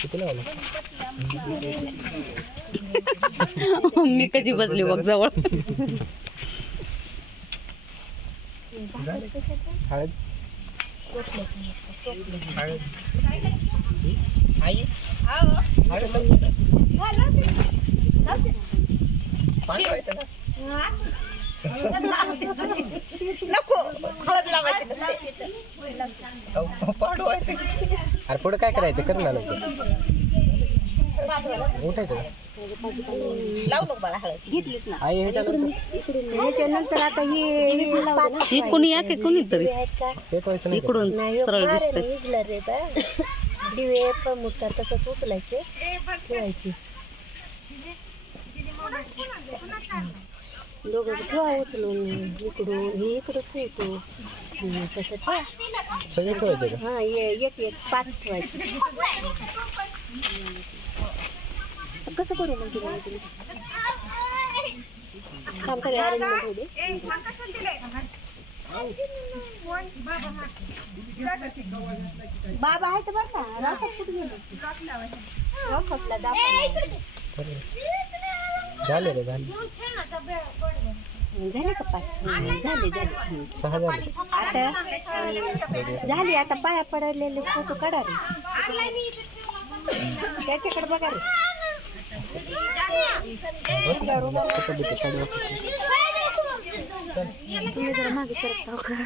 किती लावलं? मी कधी बसली बघ जवळ. हळद हळद आई हळद नको हळद लावायची अरे पुढे काय करायचं कर ना लवकर. उठायचं लावू नको बाळा हळद घेतलीच ना आई हे चालू त्याच्यानंतर आता हे इकडून या की कोणीतरी पेटवायचं नाही का? इकडून सरळ दिसतंय. हिजलं रे बा दिवे प्रमुखता तसंच उचलायचे ठेवायचे दोघं ठेवा उचलून इकडून हे इकडं ठेवतो तसं ठेवा सगळे ठेवायचे का? हा एक एक 5 ठेवायचे कसं करू मग तुला काम करे अरेंजमेंट होऊ दे बाबा आहे तर बरं का रावसात कुठे गेलो रावसातला दाबा झाले रे झाले झाले का पाय झाले 6 झाले. आता झाली आता पाया पडलेले फोटो काढा रे त्याच्याकडे बघा रे बस तुम्ही जरा मागे सरकता का